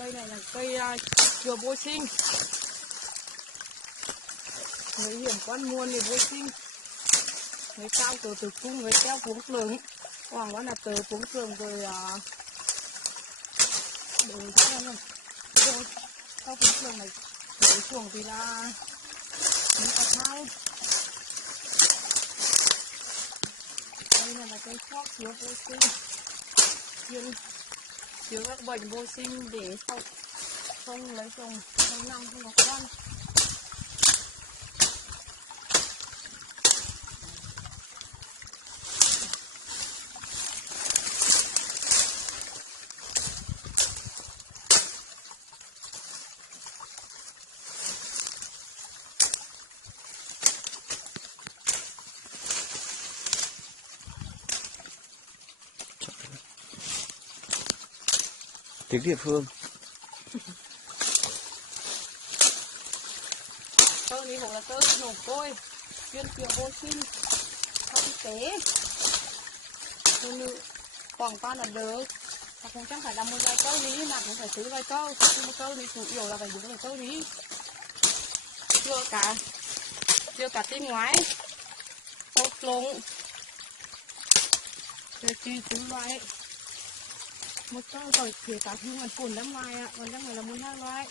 Cây này là cây dừa vô sinh. Người hiểm con muôn thì vô sinh. Người cao từ cung, người treo cuống lửng. Hoàng đó là từ cuống lửng rồi để xem rồi. Rồi, sau cuống lửng này để chuồng thì là những cái thao. Đây là cây thuốc chứa vô sinh. Chứa các bệnh vô sinh để không lấy chồng không năm không có con. Tiếng địa phương. Tơ này hộ là tơ nổ tôi chuyên chữa vô sinh theo y tế phụ nữ quảng quan là được. Và cũng chẳng phải là một vài câu lý mà cũng phải giữ vài câu, nhưng mà câu thì chủ yếu là phải giữ vài câu lý. Chưa cả tiếng ngoái câu lùng rồi tùy tứ loại một câu rồi thì cả những nguồn phun lắm ngoài ạ, còn trong này là 12 loại.